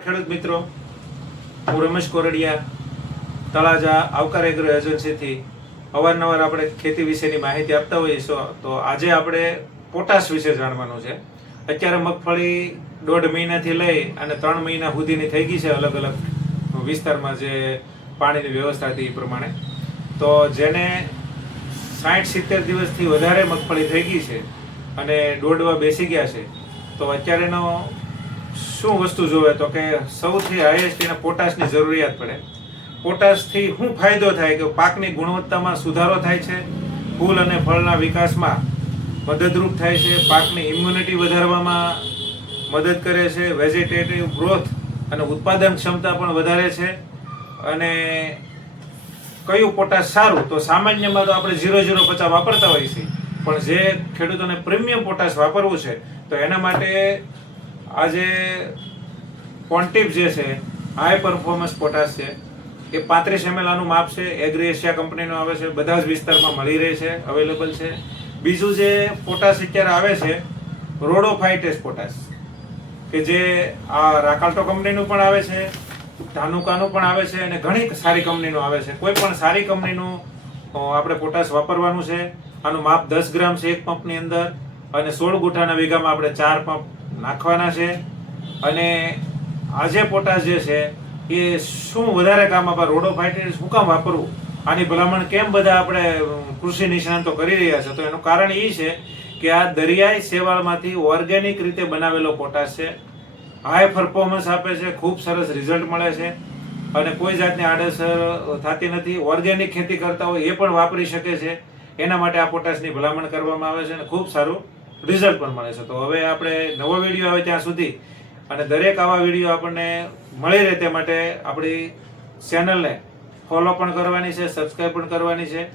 ખેડૂત મિત્રો, હું રમેશ કોરડિયા તળાજા આવકાર એગ્રો એજન્સીથી અવારનવાર આપણે ખેતી વિશેની માહિતી આપતા હોઈએ છીએ. તો આજે આપણે પોટાશ વિશે જાણવાનું છે. અત્યારે મગફળી 1.5 મહિનાથી લઈ અને 3 મહિના સુધીની થઈ ગઈ છે અલગ અલગ વિસ્તારમાં જે પાણીની વ્યવસ્થા હતી એ પ્રમાણે. તો જેને 60-70 દિવસથી વધારે મગફળી થઈ ગઈ છે અને દોડવા બેસી ગયા છે, તો અત્યારેનો શું વસ્તુ જોવે તો કે સૌથી હાઈએસ્ટ એને પોટાશની જરૂરિયાત પડે. પોટાશથી શું ફાયદો થાય કે પાકની ગુણવત્તામાં સુધારો થાય છે, ફૂલ અને ફળના વિકાસમાં મદદરૂપ થાય છે, પાકની ઇમ્યુનિટી વધારવામાં મદદ કરે છે, વેજીટેટિવ ગ્રોથ અને ઉત્પાદન ક્ષમતા પણ વધારે છે. અને કયું પોટાશ સારું, તો સામાન્યમાં તો આપણે 0-0-50 વાપરતા હોઈએ છીએ, પણ જે ખેડૂતોને પ્રીમિયમ પોટાશ વાપરવું છે તો એના માટે આજે પોન્ટિપ જે છે હાઈ પરફોર્મન્સ પોટાશ છે, એ 35 ml આનું માપ છે. એગ્રી એશિયા કંપનીનો આવે છે, બધા જ વિસ્તારમાં મળી રહે છે, અવેલેબલ છે. બીજું જે પોટાશ અત્યારે આવે છે રોડોફાઇટેસ પોટાશ, કે જે આ રાકાલ્ટો કંપનીનું પણ આવે છે, ધાનુકાનું પણ આવે છે અને ઘણી સારી કંપનીનું આવે છે. કોઈ પણ સારી કંપનીનું આપણે પોટાશ વાપરવાનું છે. આનું માપ 10 ગ્રામ છે એક પંપની અંદર, અને 16 ગુઠાના વીઘામાં આપણે 4 પંપ નાખવાના છે. અને આજે પોટાશ જે છે એ શું વધારે કામ આપે, રોડોફાઇટેસ શું કામ વાપરવું, આની ભલામણ કેમ બધા આપણે કૃષિ નિષ્ણાંતો કરી રહ્યા છે, તો એનું કારણ એ છે કે આ દરિયાઈ શેવાળમાંથી ઓર્ગેનિક રીતે બનાવેલો પોટાશ છે. હાઈ પરફોર્મન્સ આપે છે, ખૂબ સરસ રિઝલ્ટ મળે છે અને કોઈ જાતની આડઅસર થતી નથી. ઓર્ગેનિક ખેતી કરતા હોય એ પણ વાપરી શકે છે. એના માટે આ પોટાશની ભલામણ કરવામાં આવે છે અને ખૂબ સારું રિઝલ્ટ પણ મળે છે. તો હવે આપણે નવો વિડીયો આવે ત્યાં સુધી અને દરેક આવા વિડીયો આપણને મળી રહે તે માટે આપણી ચેનલને ફોલો પણ કરવાની છે, સબસ્ક્રાઈબ પણ કરવાની છે.